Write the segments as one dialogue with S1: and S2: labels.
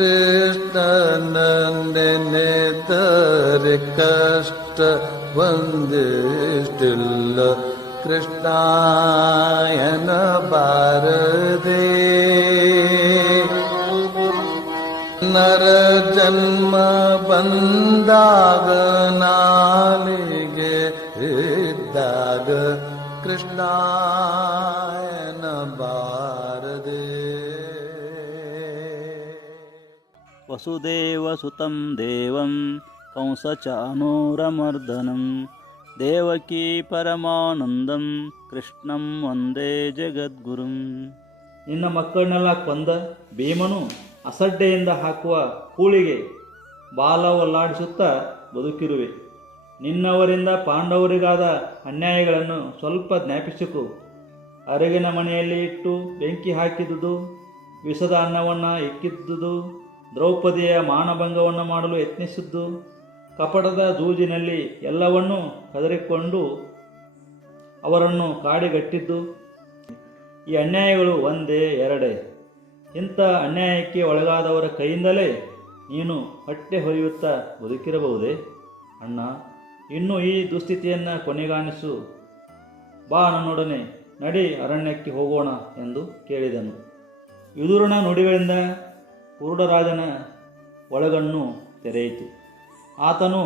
S1: कृष्ण नन्दनि कष्ट वन्द कृष्णायनर जन्म वन्दागनाग कृष्णा
S2: ವಸುದೇವಸುतं ದೇವಂ, ಕಂಸಚಾನೂರಮರ್ದನಂ. ದೇವಕೀ ಪರಮಾನಂದಂ, ಕೃಷ್ಣಂ ವಂದೇ ಜಗದ್ಗುರುಂ. ನಿನ್ನ ಮಕ್ಕಳನ್ನೆಲ್ಲ ಕೊಂದ ಭೀಮನು ಅಸಡ್ಡೆಯಿಂದ ಹಾಕುವ ಕೂಳಿಗೆ ಬಾಲವಲ್ಲಾಡಿಸುತ್ತಾ ಬದುಕಿರುವೆ. ನಿನ್ನವರಿಂದ ಪಾಂಡವರಿಗಾದ ಅನ್ಯಾಯಗಳನ್ನು ಸ್ವಲ್ಪ ಜ್ಞಾಪಿಸಿಕೊ. ಅರಗಿನ ಮನೆಯಲ್ಲಿ ಇಟ್ಟು ಬೆಂಕಿ ಹಾಕಿದುದು ವಿಷದ ಅನ್ನವನ್ನು ಇಕ್ಕಿದ್ದುದು ದ್ರೌಪದಿಯ ಮಾನಭಂಗವನ್ನು ಮಾಡಲು ಯತ್ನಿಸಿದ್ದು, ಕಪಟದ ಜೂಜಿನಲ್ಲಿ ಎಲ್ಲವನ್ನೂ ಕದರಿಕೊಂಡು ಅವರನ್ನು ಕಾಡಿಗಟ್ಟಿದ್ದು, ಈ ಅನ್ಯಾಯಗಳು ಒಂದೇ ಎರಡೇ. ಇಂಥ ಅನ್ಯಾಯಕ್ಕೆ ಒಳಗಾದವರ ಕೈಯಿಂದಲೇ ನೀನು ಹೊಟ್ಟೆ ಹೊರೆಯುತ್ತಾ ಬದುಕಿರಬಹುದೇ? ಅಣ್ಣ, ಇನ್ನು ಈ ದುಸ್ಥಿತಿಯನ್ನು ಕೊನೆಗಾಣಿಸು. ಬಾ ನನ್ನೊಡನೆ, ನಡಿ ಅರಣ್ಯಕ್ಕೆ ಹೋಗೋಣ ಎಂದು ಕೇಳಿದನು. ವಿದುರನ ನುಡಿಗಳಿಂದ ಕುರುಡರಾಜನ ಒಳಗಣ್ಣು ತೆರೆಯಿತು. ಆತನು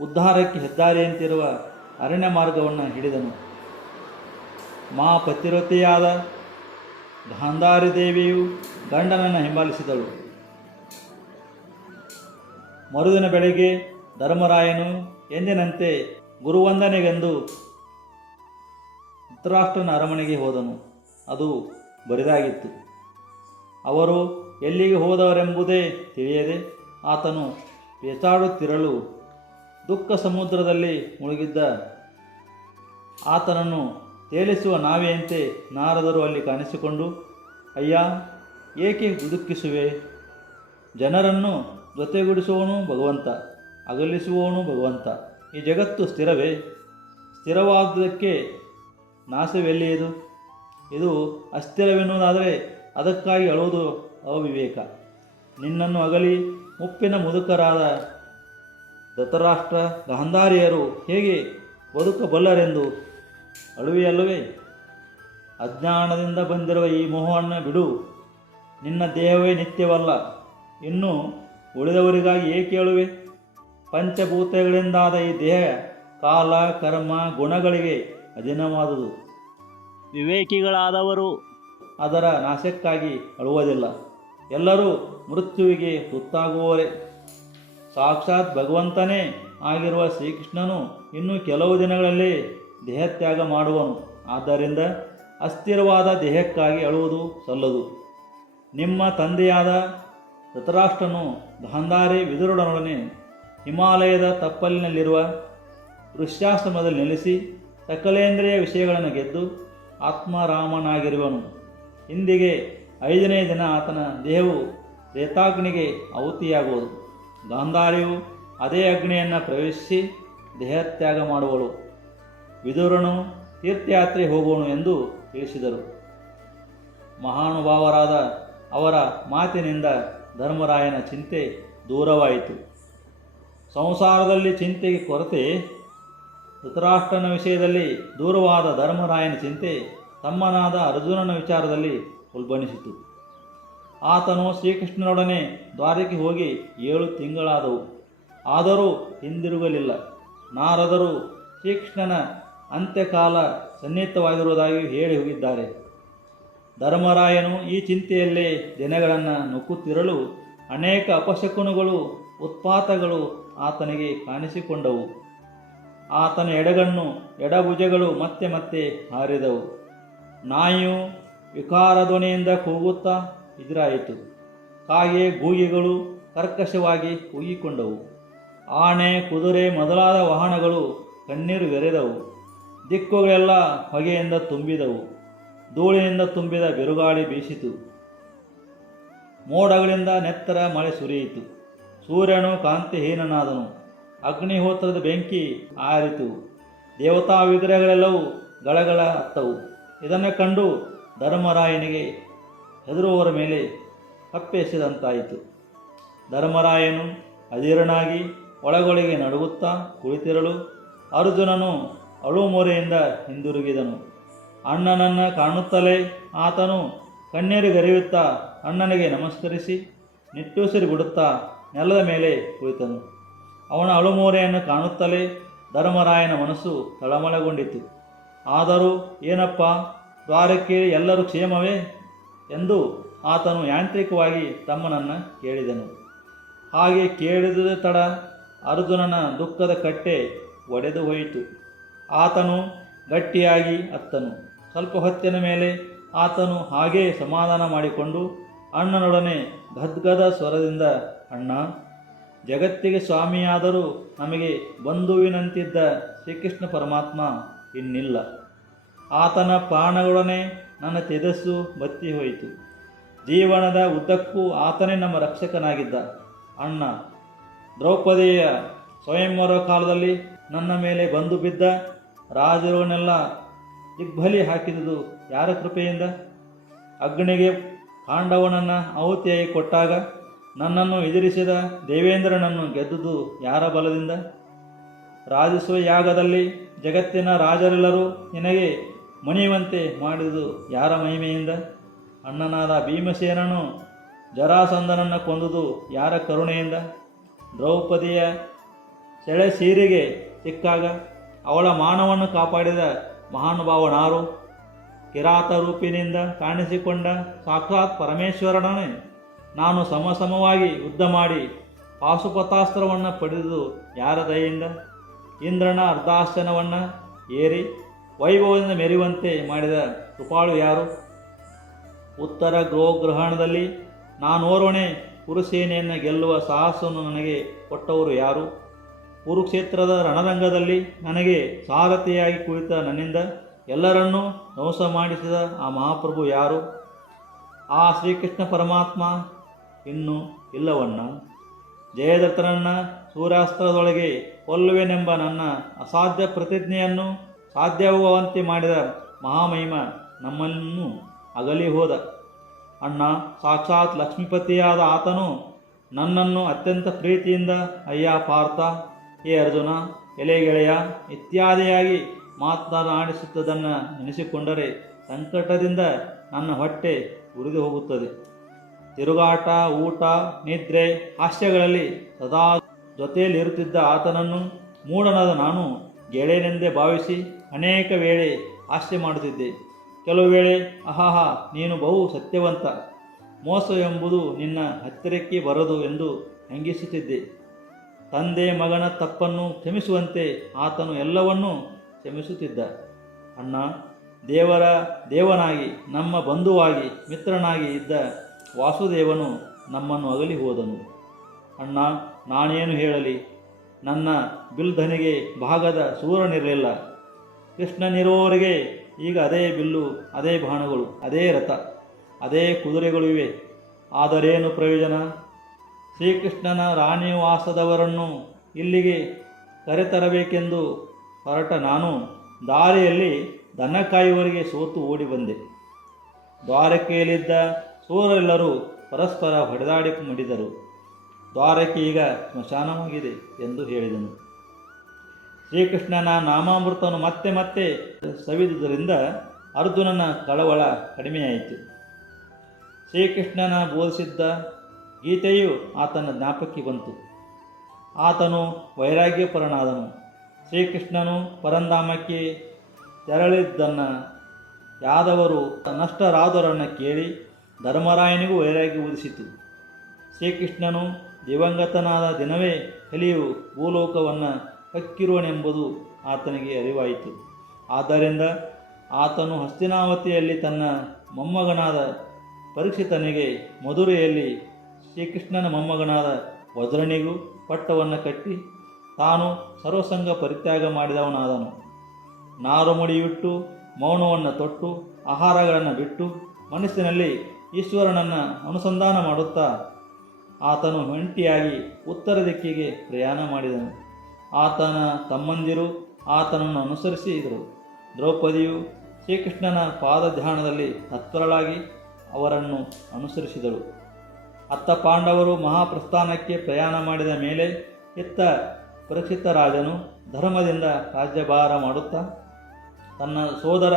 S2: ಉದ್ಧಾರಕ್ಕೆ ಹೆದ್ದಾರಿಯಂತಿರುವ ಅರಣ್ಯ ಮಾರ್ಗವನ್ನು ಹಿಡಿದನು. ಮಾ ಪತಿರತೆಯಾದ ಗಾಂಧಾರಿ ದೇವಿಯು ಗಂಡನನ್ನು ಹಿಂಬಾಲಿಸಿದಳು. ಮರುದಿನ ಬೆಳಗ್ಗೆ ಧರ್ಮರಾಯನು ಎಂದಿನಂತೆ ಗುರುವಂದನೆಗೆಂದು ಧೃತರಾಷ್ಟ್ರನ ಅರಮನೆಗೆ ಹೋದನು. ಅದು ಬರಿದಾಗಿತ್ತು. ಅವರು ಎಲ್ಲಿಗೆ ಹೋದವರೆಂಬುದೇ ತಿಳಿಯದೆ ಆತನು ಪೇಚಾಡುತ್ತಿರಲು ದುಃಖ ಸಮುದ್ರದಲ್ಲಿ ಮುಳುಗಿದ್ದ. ಆತನನ್ನು ತೇಲಿಸುವ ನಾವೆಯಂತೆ ನಾರದರು ಅಲ್ಲಿ ಕಾಣಿಸಿಕೊಂಡು, ಅಯ್ಯ, ಏಕೆ ದುಃಖಿಸುವೆ ಜನರನ್ನು ಜೊತೆಗೂಡಿಸುವವನು ಭಗವಂತ, ಅಗಲಿಸುವವನು ಭಗವಂತ. ಈ ಜಗತ್ತು ಸ್ಥಿರವೇ? ಸ್ಥಿರವಾದುದಕ್ಕೆ ನಾಶವೆಲ್ಲಿಯದು? ಇದು ಅಸ್ಥಿರವೆನ್ನುವುದಾದರೆ ಅದಕ್ಕಾಗಿ ಅಳುವುದು ಅವಿವೇಕ. ನಿನ್ನನ್ನು ಅಗಲಿ ಮುಪ್ಪಿನ ಮುದುಕರಾದ ಧೃತರಾಷ್ಟ್ರ ಗಾಂಧಾರಿಯರು ಹೇಗೆ ಬದುಕಬಲ್ಲರೆಂದು ಅಳುವೆಯಲ್ಲವೇ? ಅಜ್ಞಾನದಿಂದ ಬಂದಿರುವ ಈ ಮೋಹವನ್ನು ಬಿಡು. ನಿನ್ನ ದೇಹವೇ ನಿತ್ಯವಲ್ಲ. ಇನ್ನು ಉಳಿದವರಿಗಾಗಿ ಏಕೆ ಹೇಳುವೆ ಪಂಚಭೂತಗಳಿಂದಾದ ಈ ದೇಹ ಕಾಲ, ಕರ್ಮ, ಗುಣಗಳಿಗೆ ಅಧೀನವಾದುದು. ವಿವೇಕಿಗಳಾದವರು ಅದರ ನಾಶಕ್ಕಾಗಿ ಅಳುವುದಿಲ್ಲ. ಎಲ್ಲರೂ ಮೃತ್ಯುವಿಗೆ ತುತ್ತಾಗುವವರೇ. ಸಾಕ್ಷಾತ್ ಭಗವಂತನೇ ಆಗಿರುವ ಶ್ರೀಕೃಷ್ಣನು ಇನ್ನು ಕೆಲವು ದಿನಗಳಲ್ಲಿ ದೇಹತ್ಯಾಗ ಮಾಡುವನು. ಆದ್ದರಿಂದ ಅಸ್ಥಿರವಾದ ದೇಹಕ್ಕಾಗಿ ಅಳುವುದು ಸಲ್ಲದು. ನಿಮ್ಮ ತಂದೆಯಾದ ಧೃತರಾಷ್ಟ್ರನು ಗಾಂಧಾರಿ ವಿದುರುಡನೊಡನೆ ಹಿಮಾಲಯದ ತಪ್ಪಲಿನಲ್ಲಿರುವ ಋಷ್ಯಾಶ್ರಮದಲ್ಲಿ ನೆಲೆಸಿ ಸಕಲೇಂದ್ರಿಯ ವಿಷಯಗಳನ್ನು ಗೆದ್ದು ಆತ್ಮರಾಮನಾಗಿರುವನು. ಇಂದಿಗೆ ಐದನೇ ದಿನ ಆತನ ದೇಹವು ರೇತಾಗ್ನಿಗೆ ಆಹುತಿಯಾಗುವುದು. ಗಾಂಧಾರಿಯು ಅದೇ ಅಗ್ನಿಯನ್ನು ಪ್ರವೇಶಿಸಿ ದೇಹತ್ಯಾಗ ಮಾಡುವಳು. ವಿದುರನು ತೀರ್ಥಯಾತ್ರೆ ಹೋಗೋಣ ಎಂದು ತಿಳಿಸಿದರು. ಮಹಾನುಭಾವರಾದ ಅವರ ಮಾತಿನಿಂದ ಧರ್ಮರಾಯನ ಚಿಂತೆ ದೂರವಾಯಿತು. ಸಂಸಾರದಲ್ಲಿ ಚಿಂತೆಗೆ ಕೊರತೆ, ಧೃತರಾಷ್ಟ್ರನ ವಿಷಯದಲ್ಲಿ ದೂರವಾದ ಧರ್ಮರಾಯನ ಚಿಂತೆ ತಮ್ಮನಾದ ಅರ್ಜುನನ ವಿಚಾರದಲ್ಲಿ ಉಲ್ಬಣಿಸಿತು. ಆತನು ಶ್ರೀಕೃಷ್ಣನೊಡನೆ ದ್ವಾರಕ್ಕೆ ಹೋಗಿ ಏಳು ತಿಂಗಳಾದವು. ಆದರೂ ಹಿಂದಿರುಗಲಿಲ್ಲ. ನಾರದರು ಶ್ರೀಕೃಷ್ಣನ ಅಂತ್ಯಕಾಲ ಸನ್ನಿಹಿತವಾಗಿರುವುದಾಗಿ ಹೇಳಿ ಹೋಗಿದ್ದಾರೆ. ಧರ್ಮರಾಯನು ಈ ಚಿಂತೆಯಲ್ಲೇ ದಿನಗಳನ್ನು ನುಕ್ಕುತ್ತಿರಲು ಅನೇಕ ಅಪಶಕುನಗಳು, ಉತ್ಪಾತಗಳು ಆತನಿಗೆ ಕಾಣಿಸಿಕೊಂಡವು. ಆತನ ಎಡಗಣ್ಣು, ಎಡಭುಜಗಳು ಮತ್ತೆ ಮತ್ತೆ ಹಾರಿದವು. ನಾಯಿಯು ವಿಕಾರ ಧ್ವನಿಯಿಂದ ಕೂಗುತ್ತಾ ಇದ್ರಾಯಿತು ಕಾಗೆ ಗೂಗಿಗಳು ಕರ್ಕಶವಾಗಿ ಕೂಗಿಕೊಂಡವು. ಆನೆ ಕುದುರೆ ಮೊದಲಾದ ವಾಹನಗಳು ಕಣ್ಣೀರು ಬೆರೆದವು. ದಿಕ್ಕುಗಳೆಲ್ಲ ಹೊಗೆಯಿಂದ ತುಂಬಿದವು. ಧೂಳಿನಿಂದ ತುಂಬಿದ ಬಿರುಗಾಳಿ ಬೀಸಿತು. ಮೋಡಗಳಿಂದ ನೆತ್ತರ ಮಳೆ ಸುರಿಯಿತು. ಸೂರ್ಯನು ಕಾಂತಿಹೀನನಾದನು. ಅಗ್ನಿಹೋತ್ರದ ಬೆಂಕಿ ಆರಿತು. ದೇವತಾ ವಿಗ್ರಹಗಳೆಲ್ಲವೂ ಗಳಗಳ ಹತ್ತವು. ಇದನ್ನು ಕಂಡು ಧರ್ಮರಾಯನಿಗೆ ಹೆದರುವವರ ಮೇಲೆ ಕಪ್ಪೆಸೆದಂತಾಯಿತು ಧರ್ಮರಾಯನು ಅಧೀರನಾಗಿ ಒಳಗೊಳಗೆ ನಡುಗುತ್ತಾ ಕುಳಿತಿರಲು ಅರ್ಜುನನು ಅಳುಮೊರೆಯಿಂದ ಹಿಂದಿರುಗಿದನು. ಅಣ್ಣನನ್ನು ಕಾಣುತ್ತಲೇ ಆತನು ಕಣ್ಣೀರಿಗರಿಯುತ್ತಾ ಅಣ್ಣನಿಗೆ ನಮಸ್ಕರಿಸಿ ನಿಟ್ಟುಸಿರು ಬಿಡುತ್ತಾ ನೆಲದ ಮೇಲೆ ಕುಳಿತನು. ಅವನ ಅಳುಮೋರೆಯನ್ನು ಕಾಣುತ್ತಲೇ ಧರ್ಮರಾಯನ ಮನಸ್ಸು ತಳಮಳಗೊಂಡಿತು. ಆದರೂ ಏನಪ್ಪ ದ್ವಾರಕ್ಕೆ ಎಲ್ಲರೂ ಕ್ಷೇಮವೇ ಎಂದು ಆತನು ಯಾಂತ್ರಿಕವಾಗಿ ತಮ್ಮನನ್ನು ಕೇಳಿದನು. ಹಾಗೆ ಕೇಳಿದ ತಡ ಅರ್ಜುನನ ದುಃಖದ ಕಟ್ಟೆ ಒಡೆದು ಹೋಯಿತು. ಆತನು ಗಟ್ಟಿಯಾಗಿ ಅತ್ತನು. ಸ್ವಲ್ಪ ಹೊತ್ತಿನ ಮೇಲೆ ಆತನು ಹಾಗೇ ಸಮಾಧಾನ ಮಾಡಿಕೊಂಡು ಅಣ್ಣನೊಡನೆ ಗದ್ಗದ ಸ್ವರದಿಂದ, ಅಣ್ಣ, ಜಗತ್ತಿಗೆ ಸ್ವಾಮಿಯಾದರೂ ನಮಗೆ ಬಂಧುವಿನಂತಿದ್ದ ಶ್ರೀಕೃಷ್ಣ ಪರಮಾತ್ಮ ಇನ್ನಿಲ್ಲ. ಆತನ ಪ್ರಾಣಗಳೊಡನೆ ನನ್ನ ತೇಜಸ್ಸು ಬತ್ತಿ ಹೋಯಿತು. ಜೀವನದ ಉದ್ದಕ್ಕೂ ಆತನೇ ನಮ್ಮ ರಕ್ಷಕನಾಗಿದ್ದ. ಅಣ್ಣ, ದ್ರೌಪದಿಯ ಸ್ವಯಂವರ ಕಾಲದಲ್ಲಿ ನನ್ನ ಮೇಲೆ ಬಂದು ಬಿದ್ದ ರಾಜರುಗಳನ್ನೆಲ್ಲ ದಿಗ್ಬಲಿ ಹಾಕಿದುದು ಯಾರ ಕೃಪೆಯಿಂದ? ಅಗ್ನಿಗೆ ಪಾಂಡವನನ್ನು ಆಹುತಿಯಾಗಿ ಕೊಟ್ಟಾಗ ನನ್ನನ್ನು ಎದುರಿಸಿದ ದೇವೇಂದ್ರನನ್ನು ಗೆದ್ದುದು ಯಾರ ಬಲದಿಂದ? ರಾಜಸ್ವ ಯಾಗದಲ್ಲಿ ಜಗತ್ತಿನ ರಾಜರೆಲ್ಲರೂ ನಿನಗೆ ಮಣಿಯುವಂತೆ ಮಾಡಿದುದು ಯಾರ ಮಹಿಮೆಯಿಂದ? ಅಣ್ಣನಾದ ಭೀಮಸೇನನು ಜರಾಸಂದನನ್ನು ಕೊಂದುದು ಯಾರ ಕರುಣೆಯಿಂದ? ದ್ರೌಪದಿಯ ಸೆಳೆ ಸೀರೆಗೆ ಸಿಕ್ಕಾಗ ಅವಳ ಮಾನವನ್ನು ಕಾಪಾಡಿದ ಮಹಾನುಭಾವನಾರು ಕಿರಾತ ರೂಪಿನಿಂದ ಕಾಣಿಸಿಕೊಂಡ ಸಾಕ್ಷಾತ್ ಪರಮೇಶ್ವರನೇ ನಾನು ಸಮಸಮವಾಗಿ ಯುದ್ಧ ಮಾಡಿ ಪಾಶುಪತಾಸ್ತ್ರವನ್ನು ಪಡೆದು ಯಾರ ದಯೆಯಿಂದ? ಇಂದ್ರನ ಅರ್ಧಾಸನವನ್ನು ಏರಿ ವೈಭವದಿಂದ ಮೆರೆಯುವಂತೆ ಮಾಡಿದ ಕೃಪಾಳು ಯಾರು? ಉತ್ತರ ಗೋಗ್ರಹಣದಲ್ಲಿ ನಾನೋರ್ವಣೆ ಕುರುಸೇನೆಯನ್ನು ಗೆಲ್ಲುವ ಸಾಹಸವನ್ನು ನನಗೆ ಕೊಟ್ಟವರು ಯಾರು? ಕುರುಕ್ಷೇತ್ರದ ರಣರಂಗದಲ್ಲಿ ನನಗೆ ಸಾರಥಿಯಾಗಿ ಕುಳಿತ ನನ್ನಿಂದ ಎಲ್ಲರನ್ನೂ ಧ್ವಂಸ ಮಾಡಿಸಿದ ಆ ಮಹಾಪ್ರಭು ಯಾರು? ಆ ಶ್ರೀಕೃಷ್ಣ ಪರಮಾತ್ಮ ಇನ್ನು ಇಲ್ಲವಣ್ಣ ಜಯದತ್ತನನ್ನು ಸೂರ್ಯಾಸ್ತ್ರದೊಳಗೆ ಕೊಲ್ಲುವೆನೆಂಬ ನನ್ನ ಅಸಾಧ್ಯ ಪ್ರತಿಜ್ಞೆಯನ್ನು ಸಾಧ್ಯವಾಗುವಂತೆ ಮಾಡಿದ ಮಹಾಮಹಿಮ ನಮ್ಮನ್ನು ಅಗಲಿ ಹೋದ. ಅಣ್ಣ, ಸಾಕ್ಷಾತ್ ಲಕ್ಷ್ಮೀಪತಿಯಾದ ಆತನು ನನ್ನನ್ನು ಅತ್ಯಂತ ಪ್ರೀತಿಯಿಂದ, ಅಯ್ಯ ಪಾರ್ಥ ಏ ಅರ್ಜುನ, ಎಲೆ ಗೆಳೆಯ, ಇತ್ಯಾದಿಯಾಗಿ ಮಾತನಾಡಿಸುತ್ತದನ್ನು ನೆನೆಸಿಕೊಂಡರೆ ಸಂಕಟದಿಂದ ನನ್ನ ಹೊಟ್ಟೆ ಉರಿದು ಹೋಗುತ್ತದೆ. ತಿರುಗಾಟ, ಊಟ, ನಿದ್ರೆ, ಹಾಸ್ಯಗಳಲ್ಲಿ ಸದಾ ಜೊತೆಯಲ್ಲಿರುತ್ತಿದ್ದ ಆತನನ್ನು ಮೂಡನಾದ ನಾನು ಗೆಳೆಯನೆಂದೇ ಭಾವಿಸಿ ಅನೇಕ ವೇಳೆ ಹಾಸ್ಯ ಮಾಡುತ್ತಿದ್ದೆ. ಕೆಲವು ವೇಳೆ ಅಹಾಹಾ ನೀನು ಬಹು ಸತ್ಯವಂತ. ಮೋಸ ಎಂಬುದು ನಿನ್ನ ಹತ್ತಿರಕ್ಕೆ ಬರದು ಎಂದು ಹಂಗಿಸುತ್ತಿದ್ದೆ. ತಂದೆ ಮಗನ ತಪ್ಪನ್ನು ಕ್ಷಮಿಸುವಂತೆ ಆತನು ಎಲ್ಲವನ್ನೂ ಕ್ಷಮಿಸುತ್ತಿದ್ದ. ಅಣ್ಣ, ದೇವರ ದೇವನಾಗಿ, ನಮ್ಮ ಬಂಧುವಾಗಿ, ಮಿತ್ರನಾಗಿ ಇದ್ದ ವಾಸುದೇವನು ನಮ್ಮನ್ನು ಅಗಲಿ ಹೋದನು ಅಣ್ಣ, ನಾನೇನು ಹೇಳಲಿ? ನನ್ನ ಬಿಲ್ಧನಿಗೆ ಭಾಗದ ಸೂರನಿರಲಿಲ್ಲ ಕೃಷ್ಣನಿರುವವರಿಗೆ ಈಗ ಅದೇ ಬಿಲ್ಲು, ಅದೇ ಬಾಣಗಳು, ಅದೇ ರಥ, ಅದೇ ಕುದುರೆಗಳು ಇವೆ. ಆದರೇನು ಪ್ರಯೋಜನ? ಶ್ರೀಕೃಷ್ಣನ ರಾಣಿವಾಸದವರನ್ನು ಇಲ್ಲಿಗೆ ಕರೆತರಬೇಕೆಂದು ಹೊರಟ ನಾನು ದಾರಿಯಲ್ಲಿ ದನ ಕಾಯುವವರಿಗೆ ಸೋತು ಓಡಿ ಬಂದೆ. ದ್ವಾರಕೆಯಲ್ಲಿದ್ದ ಸೂರೆಲ್ಲರೂ ಪರಸ್ಪರ ಹೊಡೆದಾಡಿ ಮಡಿದರು ದ್ವಾರಕೆ ಈಗ ಸ್ಮಶಾನವಾಗಿದೆ ಎಂದು ಹೇಳಿದನು. ಶ್ರೀಕೃಷ್ಣನ ನಾಮಾಮೃತವನ್ನು ಮತ್ತೆ ಮತ್ತೆ ಸವಿದುದರಿಂದ ಅರ್ಜುನನ ಕಳವಳ ಕಡಿಮೆಯಾಯಿತು. ಶ್ರೀಕೃಷ್ಣನ ಬೋಧಿಸಿದ್ದ ಗೀತೆಯು ಆತನ ಜ್ಞಾಪಕ್ಕೆ ಬಂತು. ಆತನು ವೈರಾಗ್ಯಪರನಾದನು. ಶ್ರೀಕೃಷ್ಣನು ಪರಂಧಾಮಕ್ಕೆ ತೆರಳಿದ್ದನ್ನು ಯಾದವರು ನಷ್ಟರಾದರನ್ನು ಕೇಳಿ ಧರ್ಮರಾಯನಿಗೂ ವೈರಾಗ್ಯ ಉದಿಸಿತು. ಶ್ರೀಕೃಷ್ಣನು ದಿವಂಗತನಾದ ದಿನವೇ ಕಲಿಯು ಭೂಲೋಕವನ್ನು ಹಕ್ಕಿರುವನೆಂಬುದು ಆತನಿಗೆ ಅರಿವಾಯಿತು. ಆದ್ದರಿಂದ ಆತನು ಹಸ್ತಿನಾವತಿಯಲ್ಲಿ ತನ್ನ ಮೊಮ್ಮಗನಾದ ಪರೀಕ್ಷಿತನಿಗೆ ಮಧುರೆಯಲ್ಲಿ ಶ್ರೀಕೃಷ್ಣನ ಮೊಮ್ಮಗನಾದ ವಜ್ರನಿಗೂ ಪಟ್ಟವನ್ನು ಕಟ್ಟಿ ತಾನು ಸರ್ವಸಂಗ ಪರಿತ್ಯಾಗ ಮಾಡಿದವನಾದನು. ನಾರುಮುಡಿಯುಟ್ಟು, ಮೌನವನ್ನು ತೊಟ್ಟು, ಆಹಾರಗಳನ್ನು ಬಿಟ್ಟು ಮನಸ್ಸಿನಲ್ಲಿ ಈಶ್ವರನನ್ನು ಅನುಸಂಧಾನ ಮಾಡುತ್ತಾ ಆತನು ಒಂಟಿಯಾಗಿ ಉತ್ತರ ದಿಕ್ಕಿಗೆ ಪ್ರಯಾಣ ಮಾಡಿದನು. ಆತನ ತಮ್ಮಂದಿರು ಆತನನ್ನು ಅನುಸರಿಸಿದರು ದ್ರೌಪದಿಯು ಶ್ರೀಕೃಷ್ಣನ ಪಾದ ಧ್ಯಾನದಲ್ಲಿ ಹತ್ತರಳಾಗಿ ಅವರನ್ನು ಅನುಸರಿಸಿದಳು. ಅತ್ತ ಪಾಂಡವರು ಮಹಾಪ್ರಸ್ಥಾನಕ್ಕೆ ಪ್ರಯಾಣ ಮಾಡಿದ ಮೇಲೆ ಇತ್ತ ಪರೀಕ್ಷಿತ ರಾಜನು ಧರ್ಮದಿಂದ ರಾಜ್ಯಭಾರ ಮಾಡುತ್ತಾ ತನ್ನ ಸೋದರ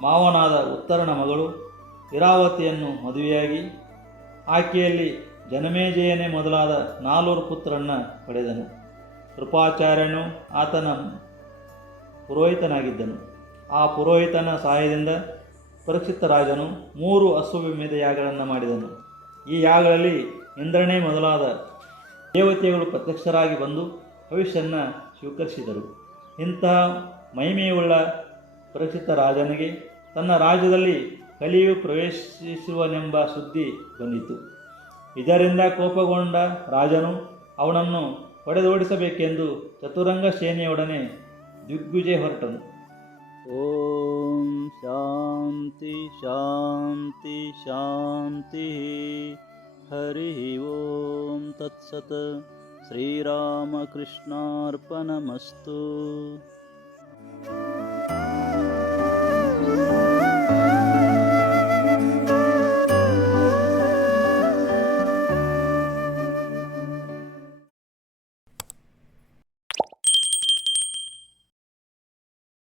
S2: ಮಾವನಾದ ಉತ್ತರನ ಮಗಳು ಇರಾವತಿಯನ್ನು ಮದುವೆಯಾಗಿ ಆಕೆಯಲ್ಲಿ ಜನಮೇಜಯನೇ ಮೊದಲಾದ ನಾಲ್ವರು ಪುತ್ರರನ್ನು ಪಡೆದನು. ಕೃಪಾಚಾರ್ಯನು ಆತನ ಪುರೋಹಿತನಾಗಿದ್ದನು. ಆ ಪುರೋಹಿತನ ಸಹಾಯದಿಂದ ಪರೀಕ್ಷಿತ ರಾಜನು ಮೂರು ಅಶ್ವಮೇಧ ಯಾಗಗಳನ್ನು ಮಾಡಿದನು. ಈ ಯಾಗಗಳಲ್ಲಿ ಇಂದ್ರನೇ ಮೊದಲಾದ ದೇವತೆಗಳು ಪ್ರತ್ಯಕ್ಷರಾಗಿ ಬಂದು ಭವಿಷ್ಯನ್ನು ಸ್ವೀಕರಿಸಿದರು. ಇಂತಹ ಮಹಿಮೆಯುಳ್ಳ ಪರೀಕ್ಷಿತ ರಾಜನಿಗೆ ತನ್ನ ರಾಜ್ಯದಲ್ಲಿ ಕಲಿಯು ಪ್ರವೇಶಿಸುವನೆಂಬ ಸುದ್ದಿ ಬಂದಿತು ಇದರಿಂದ ಕೋಪಗೊಂಡ ರಾಜನು ಅವನನ್ನು ಹೊಡೆದೋಡಿಸಬೇಕೆಂದು ಚತುರಂಗ ಸೇನೆಯೊಡನೆ ದಿಗ್ವಿಜಯ ಹೊರಟನು. ಓಂ ಶಾಂತಿ ಶಾಂತಿ ಶಾಂತಿ ಹರಿ ಓಂ ತತ್ಸತ್ ಶ್ರೀರಾಮಕೃಷ್ಣಾರ್ಪಣಮಸ್ತು.